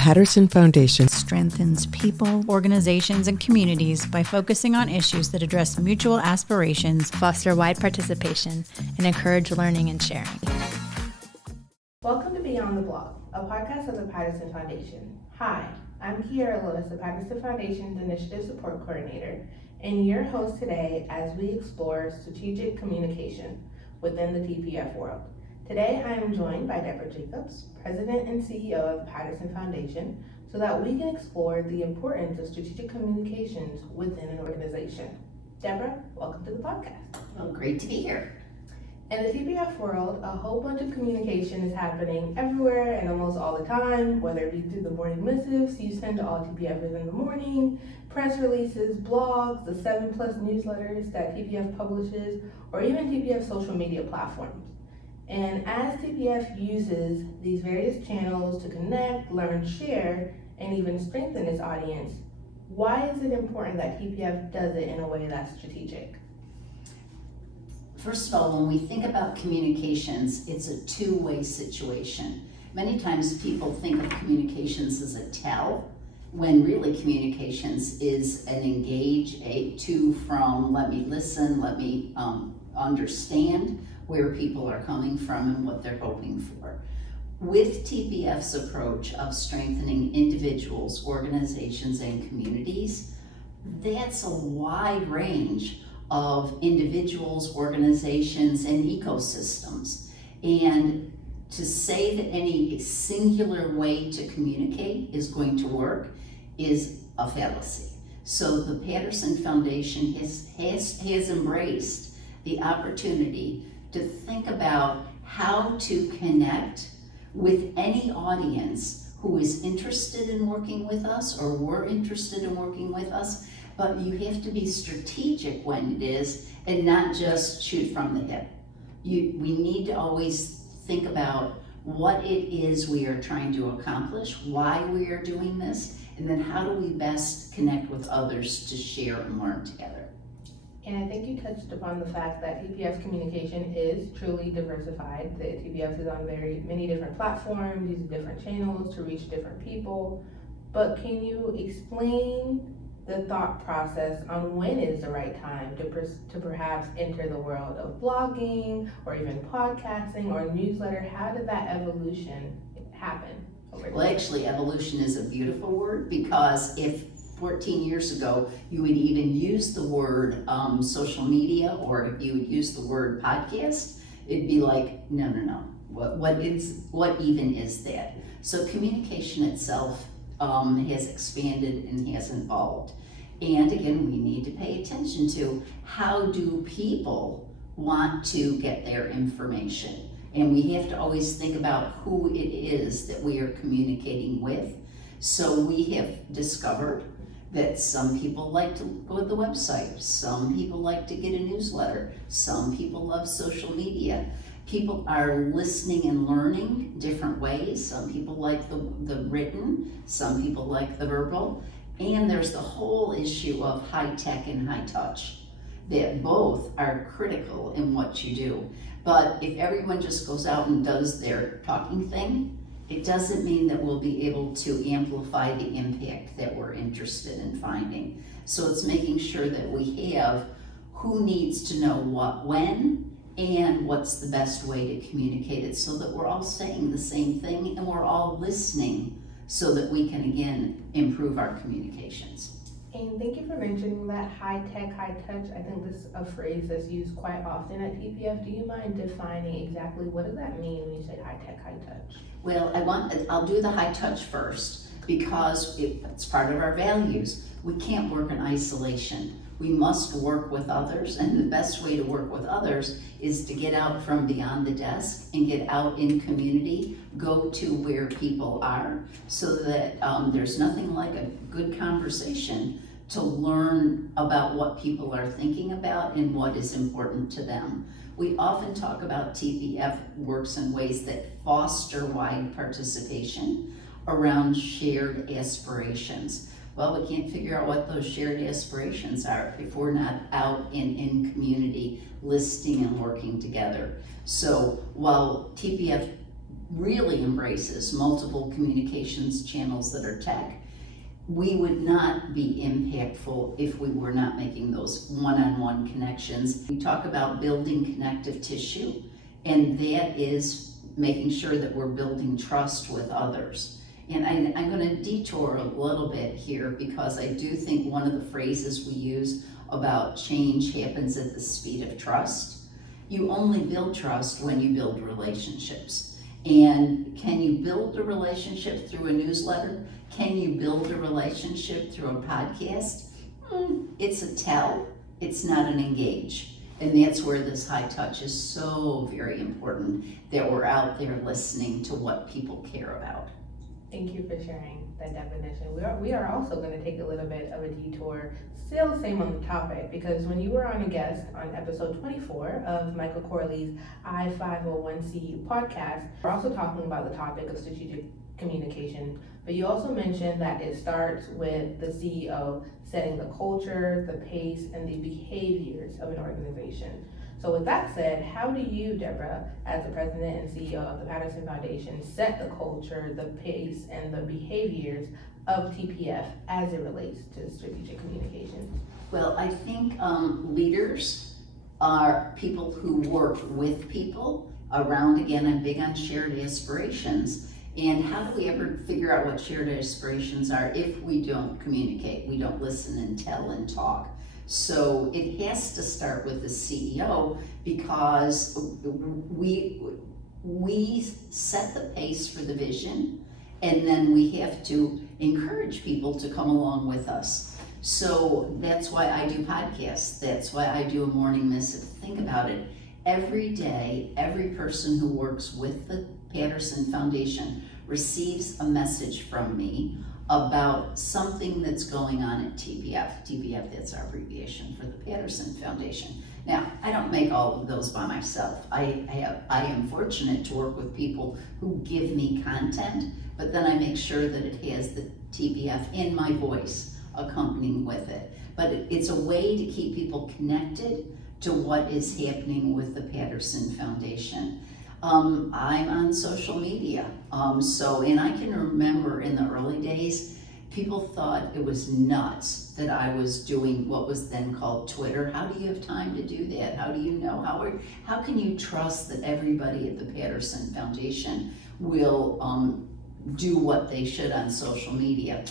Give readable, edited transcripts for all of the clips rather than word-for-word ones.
Patterson Foundation strengthens people, organizations, and communities by focusing on issues that address mutual aspirations, foster wide participation, and encourage learning and sharing. Welcome to Beyond the Blog, a podcast of the Patterson Foundation. Hi, I'm Kiarra Louis, the Patterson Foundation's Initiative Support Coordinator, and your host today as we explore strategic communication within the TPF world. Today, I am joined by Debra Jacobs, President and CEO of the Patterson Foundation, so that we can explore the importance of strategic communications within an organization. Debra, welcome to the podcast. Well, great to be here. In the TPF world, a whole bunch of communication is happening everywhere and almost all the time, whether it be through the morning missives you send to all TPFers in the morning, press releases, blogs, the 7+ newsletters that TPF publishes, or even TPF social media platforms. And as TPF uses these various channels to connect, learn, share, and even strengthen its audience, why is it important that TPF does it in a way that's strategic? First of all, when we think about communications, it's a two-way situation. Many times people think of communications as a tell, when really communications is an engage, a to, from, let me listen, let me understand where people are coming from and what they're hoping for. With TPF's approach of strengthening individuals, organizations, and communities, that's a wide range of individuals, organizations, and ecosystems. And to say that any singular way to communicate is going to work is a fallacy. So the Patterson Foundation has embraced the opportunity to think about how to connect with any audience who is interested in working with us or were interested in working with us, but you have to be strategic when it is and not just shoot from the hip. We need to always think about what it is we are trying to accomplish, why we are doing this, and then how do we best connect with others to share and learn together. And I think you touched upon the fact that TPF's communication is truly diversified. The TPF is on many different platforms, using different channels to reach different people. But can you explain the thought process on when is the right time to perhaps enter the world of blogging or even podcasting or newsletter? How did that evolution happen over time? Well, actually, evolution is a beautiful word, because if 14 years ago you would even use the word social media, or if you would use the word podcast, it'd be like, no. What even is that? So communication itself has expanded and has evolved. And again, we need to pay attention to how do people want to get their information. And we have to always think about who it is that we are communicating with. So we have discovered that some people like to go to the website, some people like to get a newsletter, some people love social media. People are listening and learning different ways. Some people like the written, some people like the verbal. And there's the whole issue of high tech and high touch, that both are critical in what you do. But if everyone just goes out and does their talking thing, it doesn't mean that we'll be able to amplify the impact that we're interested in finding. So it's making sure that we have who needs to know what, when, and what's the best way to communicate it, so that we're all saying the same thing and we're all listening, so that we can again improve our communications. And thank you for mentioning that high tech, high touch. I think this is a phrase that's used quite often at TPF. Do you mind defining exactly what does that mean when you say high tech, high touch? Well, I'll do the high touch first, because it's part of our values. We can't work in isolation. We must work with others, and the best way to work with others is to get out from beyond the desk and get out in community, go to where people are, so that there's nothing like a good conversation to learn about what people are thinking about and what is important to them. We often talk about TPF works in ways that foster wide participation around shared aspirations. Well, we can't figure out what those shared aspirations are if we're not out in community listening and working together. So while TPF really embraces multiple communications channels that are tech, we would not be impactful if we were not making those one-on-one connections. We talk about building connective tissue, and that is making sure that we're building trust with others. And I'm going to detour a little bit here because I do think one of the phrases we use about change happens at the speed of trust. You only build trust when you build relationships. And can you build a relationship through a newsletter? Can you build a relationship through a podcast? It's a tell, it's not an engage. And that's where this high touch is so very important, that we're out there listening to what people care about. Thank you for sharing that definition. We are also going to take a little bit of a detour, still same on the topic, because when you were on a guest on episode 24 of Michael Corley's I-501C podcast, we're also talking about the topic of strategic communication, but you also mentioned that it starts with the CEO setting the culture, the pace, and the behaviors of an organization. So with that said, how do you, Debra, as the president and CEO of the Patterson Foundation, set the culture, the pace, and the behaviors of TPF as it relates to strategic communications? Well, I think leaders are people who work with people around, again, I'm big on shared aspirations. And how do we ever figure out what shared aspirations are if we don't communicate, we don't listen and tell and talk? So it has to start with the CEO, because we set the pace for the vision, and then we have to encourage people to come along with us. So that's why I do podcasts. That's why I do a morning missive. Think about it. Every day, every person who works with the Patterson Foundation receives a message from me about something that's going on at TPF. TPF, that's our abbreviation for the Patterson Foundation. Now, I don't make all of those by myself. I am fortunate to work with people who give me content, but then I make sure that it has the TPF and my voice accompanying with it. But it's a way to keep people connected to what is happening with the Patterson Foundation. I'm on social media, and I can remember in the early days, people thought it was nuts that I was doing what was then called Twitter. How do you have time to do that? How do you know? How can you trust that everybody at the Patterson Foundation will do what they should on social media?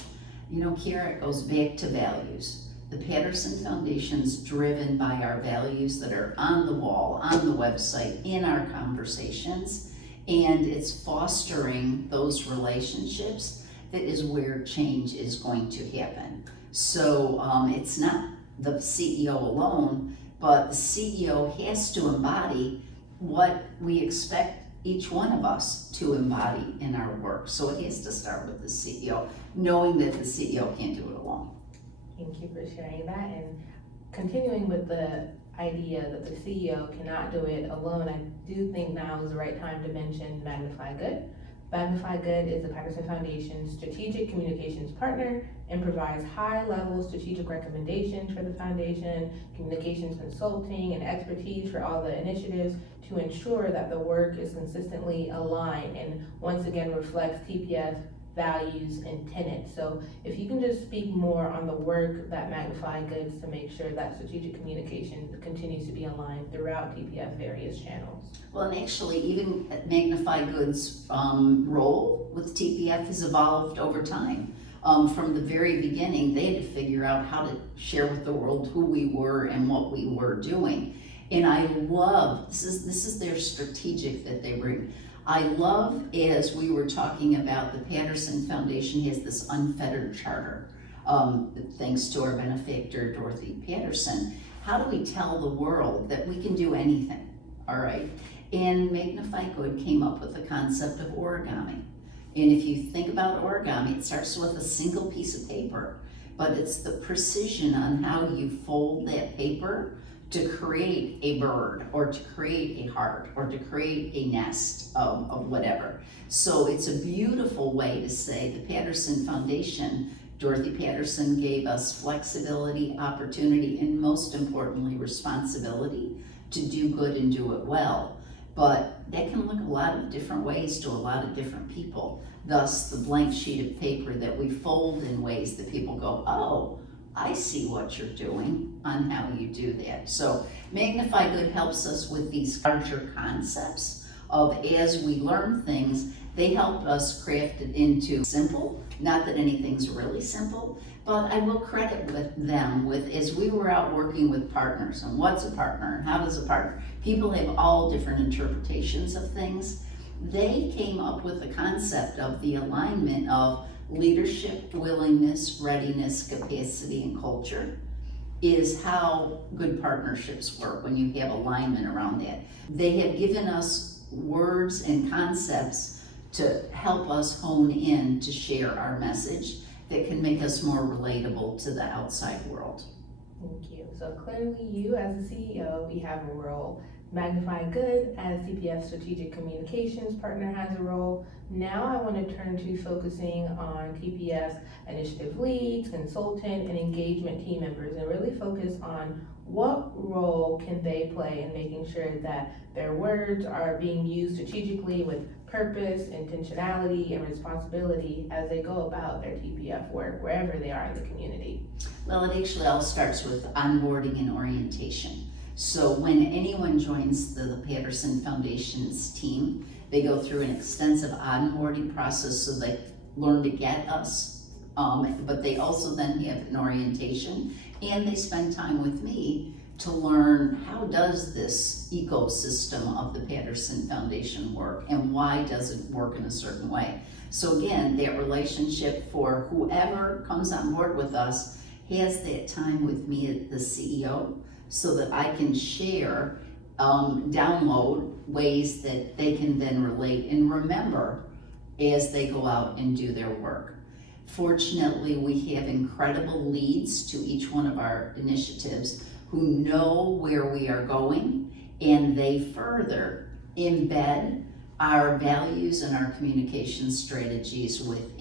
You know, Kiarra, it goes back to values. The Patterson Foundation's driven by our values that are on the wall, on the website, in our conversations, and it's fostering those relationships that is where change is going to happen. So it's not the CEO alone, but the CEO has to embody what we expect each one of us to embody in our work. So it has to start with the CEO, knowing that the CEO can't do it alone. Thank you for sharing that. And continuing with the idea that the CEO cannot do it alone, I do think now is the right time to mention MagnifyGood. MagnifyGood is the Patterson Foundation's strategic communications partner and provides high-level strategic recommendations for the foundation, communications consulting, and expertise for all the initiatives to ensure that the work is consistently aligned and once again reflects TPF values and tenets. So if you can just speak more on the work that MagnifyGood to make sure that strategic communication continues to be aligned throughout TPF various channels. Well, and actually even MagnifyGood's role with TPF has evolved over time. From the very beginning, they had to figure out how to share with the world who we were and what we were doing. And I love, this is their strategic that they bring. I love, as we were talking about, the Patterson Foundation has this unfettered charter, thanks to our benefactor, Dorothy Patterson. How do we tell the world that we can do anything, all right? And MagnifyGood came up with the concept of origami. And if you think about origami, it starts with a single piece of paper, but it's the precision on how you fold that paper to create a bird, or to create a heart, or to create a nest of whatever. So it's a beautiful way to say the Patterson Foundation, Dorothy Patterson gave us flexibility, opportunity, and most importantly, responsibility to do good and do it well. But that can look a lot of different ways to a lot of different people. Thus, the blank sheet of paper that we fold in ways that people go, oh, I see what you're doing on how you do that. So MagnifyGood helps us with these larger concepts of, as we learn things, they help us craft it into simple. Not that anything's really simple, but I will credit with them with, as we were out working with partners, and what's a partner and how does a partner, people have all different interpretations of things. They came up with the concept of the alignment of leadership, willingness, readiness, capacity, and culture is how good partnerships work when you have alignment around that. They have given us words and concepts to help us hone in to share our message that can make us more relatable to the outside world. Thank you. So clearly you as a CEO, we have a role. MagnifyGood as TPF Strategic Communications Partner has a role. Now I want to turn to focusing on TPF's initiative leads, consultant, and engagement team members, and really focus on what role can they play in making sure that their words are being used strategically with purpose, intentionality, and responsibility as they go about their TPF work wherever they are in the community. Well, it actually all starts with onboarding and orientation. So when anyone joins the Patterson Foundation's team, they go through an extensive onboarding process so they learn to get us, but they also then have an orientation, and they spend time with me to learn how does this ecosystem of the Patterson Foundation work and why does it work in a certain way. So again, that relationship for whoever comes on board with us has that time with me, the CEO, so that I can share, download ways that they can then relate and remember as they go out and do their work. Fortunately, we have incredible leads to each one of our initiatives who know where we are going, and they further embed our values and our communication strategies with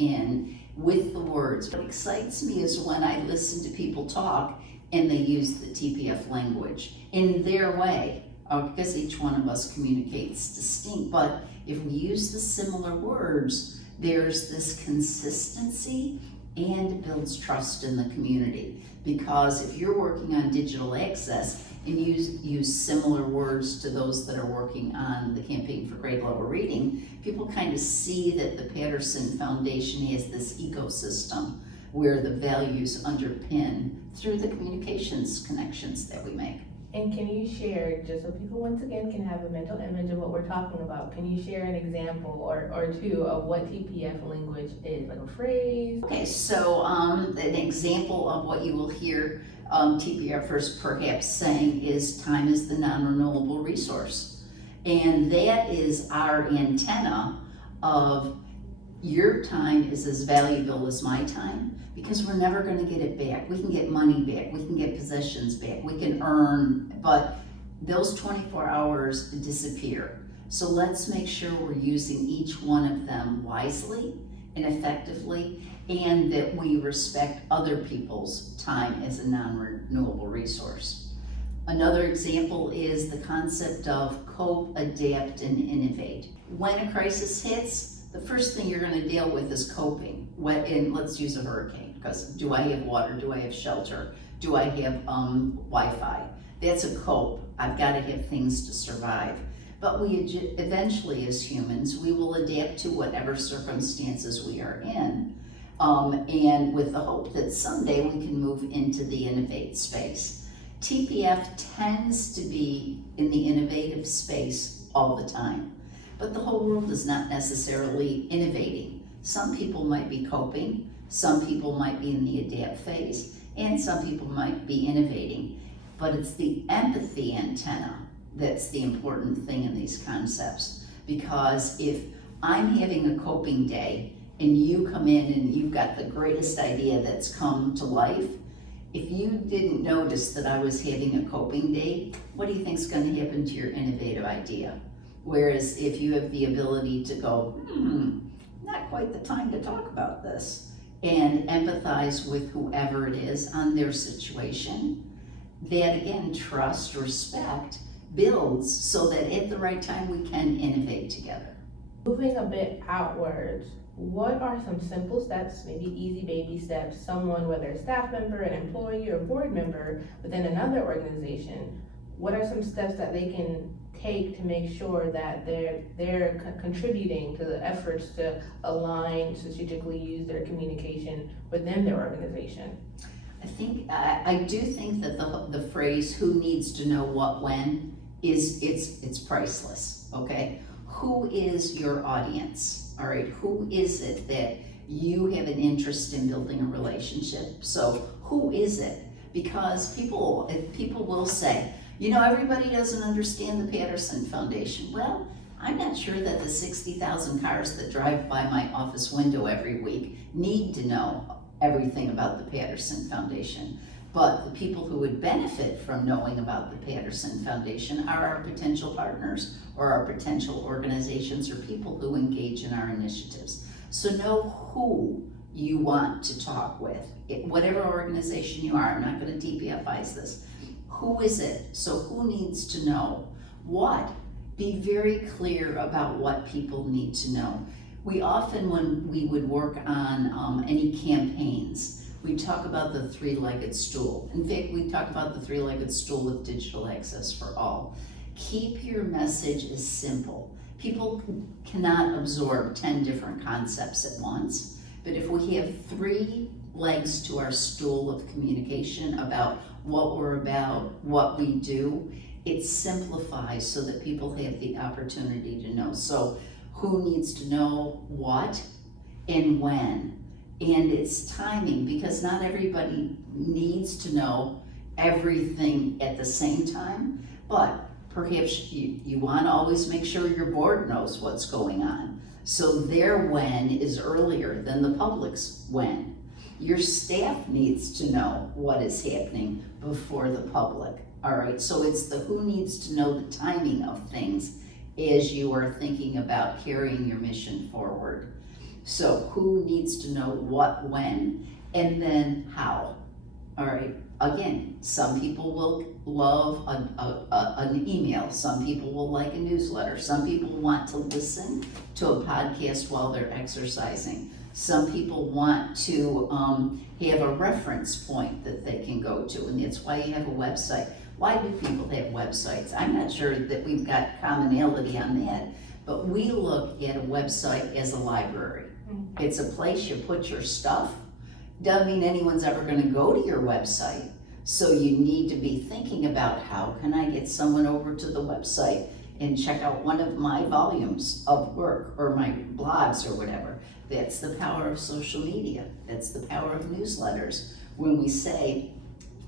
the words. What excites me is when I listen to people talk and they use the TPF language in their way, because each one of us communicates distinct, but if we use the similar words, there's this consistency and builds trust in the community. Because if you're working on digital access and use similar words to those that are working on the campaign for grade level reading, people kind of see that the Patterson Foundation has this ecosystem where the values underpin through the communications connections that we make. And can you share, just so people once again can have a mental image of what we're talking about, can you share an example or two of what TPF language is, like a phrase? Okay, so an example of what you will hear TPFers perhaps saying is time is the non-renewable resource. And that is our antenna of your time is as valuable as my time, because we're never going to get it back. We can get money back, we can get possessions back, we can earn, but those 24 hours disappear. So let's make sure we're using each one of them wisely and effectively, and that we respect other people's time as a non-renewable resource. Another example is the concept of cope, adapt, and innovate. When a crisis hits, the first thing you're going to deal with is coping. Let's use a hurricane, because do I have water? Do I have shelter? Do I have Wi-Fi? That's a cope. I've got to have things to survive. But we eventually, as humans, we will adapt to whatever circumstances we are in, and with the hope that someday we can move into the innovate space. TPF tends to be in the innovative space all the time. But the whole world is not necessarily innovating. Some people might be coping, some people might be in the adapt phase, and some people might be innovating. But it's the empathy antenna that's the important thing in these concepts. Because if I'm having a coping day and you come in and you've got the greatest idea that's come to life, if you didn't notice that I was having a coping day, what do you think is going to happen to your innovative idea? Whereas if you have the ability to go, not quite the time to talk about this, and empathize with whoever it is on their situation, that again, trust, respect, builds so that at the right time we can innovate together. Moving a bit outwards, what are some simple steps, maybe easy baby steps, someone, whether a staff member, an employee, or board member within another organization, what are some steps that they can take to make sure that they're contributing to the efforts to align, strategically use their communication within their organization? I do think that the phrase "who needs to know what when" it's priceless. Okay, who is your audience? All right, who is it that you have an interest in building a relationship? So who is it? Because people will say, everybody doesn't understand the Patterson Foundation. Well, I'm not sure that the 60,000 cars that drive by my office window every week need to know everything about the Patterson Foundation. But the people who would benefit from knowing about the Patterson Foundation are our potential partners or our potential organizations or people who engage in our initiatives. So know who you want to talk with. Whatever organization you are, I'm not going to TPFize this. Who is it? So who needs to know what? Be very clear about what people need to know. We often, when we would work on any campaigns, we talk about the three-legged stool. In fact, we talk about the three-legged stool with digital access for all. Keep your message as simple. People cannot absorb 10 different concepts at once, but if we have 3 legs to our stool of communication about what we're about, what we do, it simplifies so that people have the opportunity to know. So who needs to know what and when? And it's timing, because not everybody needs to know everything at the same time, but perhaps you want to always make sure your board knows what's going on. So their when is earlier than the public's when. Your staff needs to know what is happening before the public. All right, so it's the who needs to know the timing of things as you are thinking about carrying your mission forward. So who needs to know what, when, and then how. All right, again, some people will love an email. Some people will like a newsletter. Some people want to listen to a podcast while they're exercising. Some people want to have a reference point that they can go to, and that's why you have a website. Why do people have websites? I'm not sure that we've got commonality on that, but we look at a website as a library. It's a place you put your stuff. Doesn't mean anyone's ever going to go to your website. So you need to be thinking about, how can I get someone over to the website and check out one of my volumes of work or my blogs or whatever. That's the power of social media. That's the power of newsletters. When we say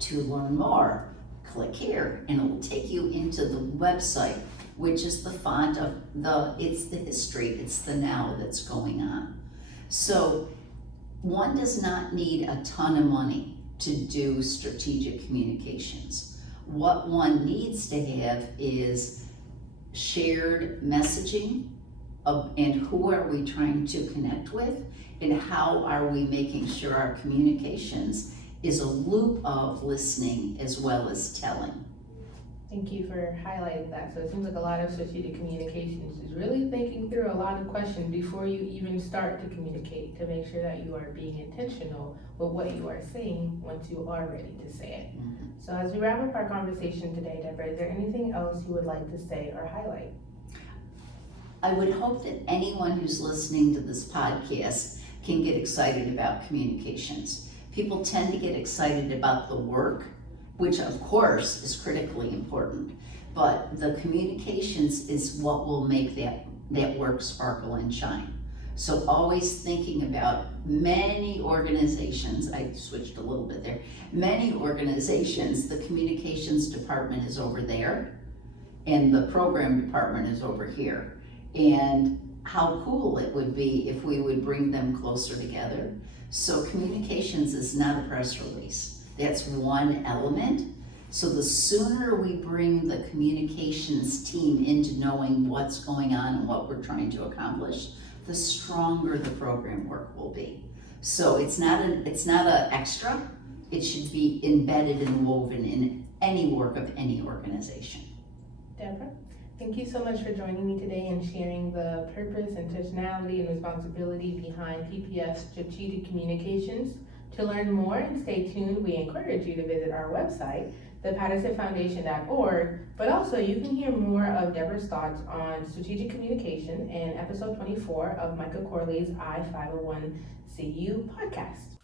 to learn more, click here, and it'll take you into the website, which is the font of it's the history, it's the now that's going on. So one does not need a ton of money to do strategic communications. What one needs to have is shared messaging and who are we trying to connect with, and how are we making sure our communications is a loop of listening as well as telling. Thank you for highlighting that. So it seems like a lot of strategic communications is really thinking through a lot of questions before you even start to communicate, to make sure that you are being intentional with what you are saying once you are ready to say it. Mm-hmm. So as we wrap up our conversation today, Debra, is there anything else you would like to say or highlight? I would hope that anyone who's listening to this podcast can get excited about communications. People tend to get excited about the work, which of course is critically important, but the communications is what will make that work sparkle and shine. So always thinking about many organizations, I switched a little bit there, many organizations, the communications department is over there and the program department is over here. And how cool it would be if we would bring them closer together. So communications is not a press release. That's one element. So the sooner we bring the communications team into knowing what's going on and what we're trying to accomplish, the stronger the program work will be. So it's not an extra. It should be embedded and woven in any work of any organization. Debra, thank you so much for joining me today and sharing the purpose, intentionality, and responsibility behind PPF's strategic communications. To learn more and stay tuned, we encourage you to visit our website, thepattersonfoundation.org, but also you can hear more of Debra's thoughts on strategic communication in episode 24 of Micah Corley's I-501CU podcast.